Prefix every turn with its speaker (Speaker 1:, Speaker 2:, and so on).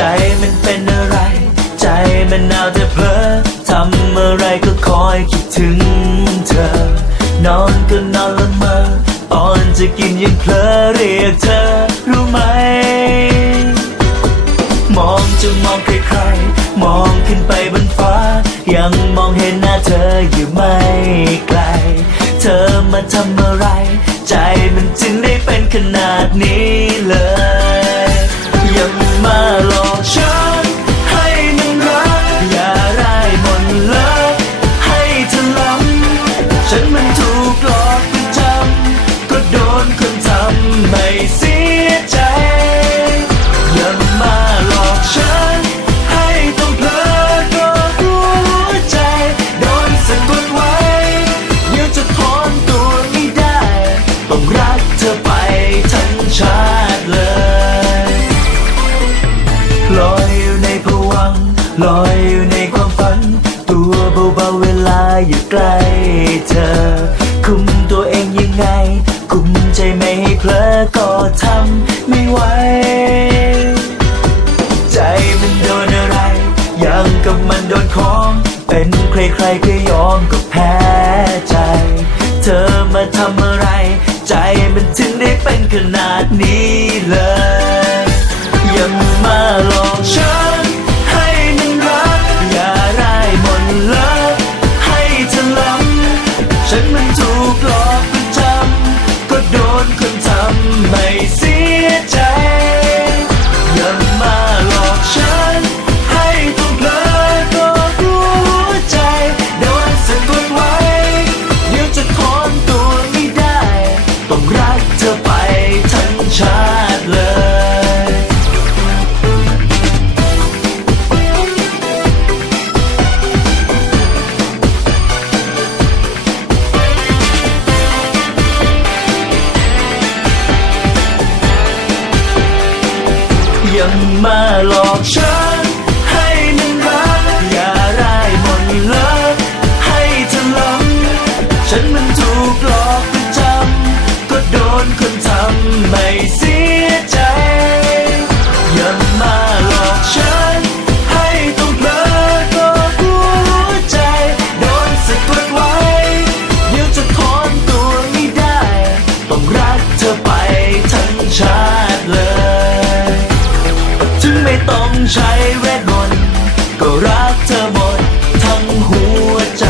Speaker 1: ใจมันเป็นอะไร ใจมันเอาแต่เพ้อทำอะไรก็คอยคิดถึงเธอ นอนก็นอนละเมอตอนจะกินยังเพลอเรียกเธอรู้ไหม มองจะมองใครๆมองขึ้นไปบนฟ้า ยังมองเห็นหน้าเธออยู่ไม่ไกล เธอมาทำอะไร ใจมันจึงได้เป็นขนาดนี้เลย ยัง ลอยอยู่ในความฝัน ตัวเบาๆเวลาอยู่ใกล้เธอ คุมตัวเองยังไง คุมใจไม่ให้เพลอก็ทำไม่ไหว ใจมันโดนอะไร ยังกับมันโดนของ เป็นใครๆก็ยอมก็แพ้ใจ เธอมาทำอะไร ใจมันถึงได้เป็นขนาดนี้เลยย่ามาหลอกฉัน ยังมาหลอกฉัน ให้มันรักอย่าได้หมดเลยให้เธอล้ำฉันมันถูกหลอกประจำก็โดนคนทำไม่สิ ใช้เวทมนต์ก็รักเธอหมดทั้งหัวใจ